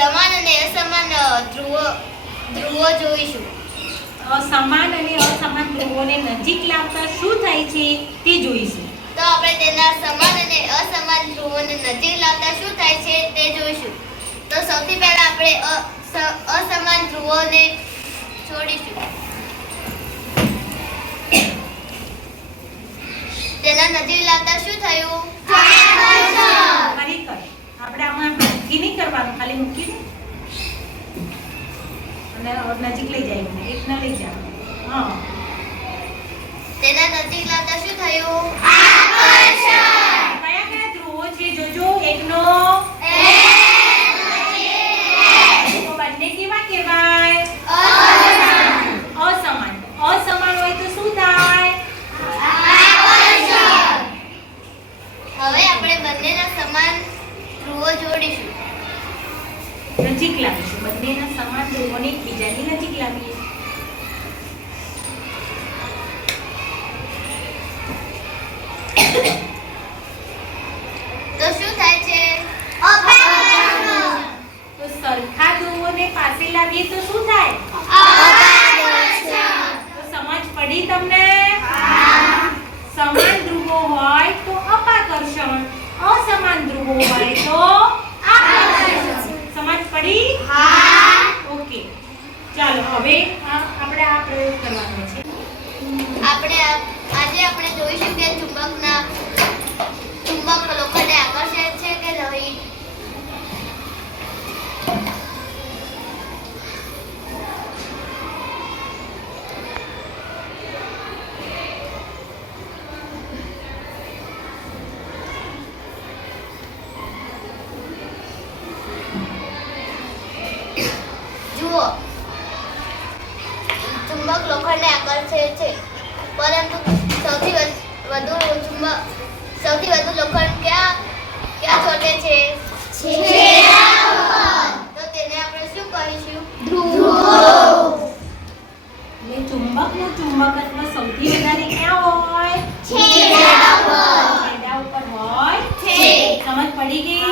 સમાન અને અસમાન ધ્રુવો જોઈશું. સમાન અને અસમાન ધ્રુવોને નજીક લાવતા શું થાય છે તે જોઈશું. તો આપણે તેના સમાન અને અસમાન ધ્રુવોને નજીક લાવતા શું થાય છે તે જોઈશું. તો સૌથી પહેલા આપણે અસમાન ધ્રુવોને છોડીશું. તેના નજીક લાવતા શું થયું? ફરી કર. આપણે આમાં મૂકી નહીં કરવાનું, ખાલી મૂકીને અને નજીક લઈ જાય, એક ન લઈ જાવ. હા, તેના નજીક લાવતા શું થયું? કયા કયા ધ્રુવો છે જોજો. એકનો તો બંને કેવા કહેવાય? અસમાન. અસમાન હોય તો શું થાય? હવે આપણે બંનેના સમાન ધ્રુવો જોડીશું. નજીક લાવીશું. બંનેના સમાન ધ્રુવોને એકબીજાની નજીક લાવીએ. તો શું થાય છે? તો સરખા ધ્રુવોને પાસે લાવીએ તો શું થાય? તો સમજ પડી તમને? સમાન ધ્રુવો હોય તો અપાકર્ષણ, અસમાન ધ્રુવો હોય તો આકર્ષણ. સમજ પડી? ઓકે, ચાલો હવે આપણે આ પ્રયોગ કરવાનો છે. આજે આપણે જોઈશું કે ચુંબક લોખંડને આકર્ષે છે કે નહીં. જુઓ, ચુંબક લોખંડને આકર્ષે છે, પરંતુ સૌથી વધુ લોખંડ ક્યાં ચોટે છે? તો તેને આપણે શું કહીશું? ધ્રુવો. એટલે ચુંબકનું ચુંબકત્વ સૌથી વધારે ક્યાં હોય? છેડા પર. છેડા ઉપર હોય. સમજ પડી ગઈ?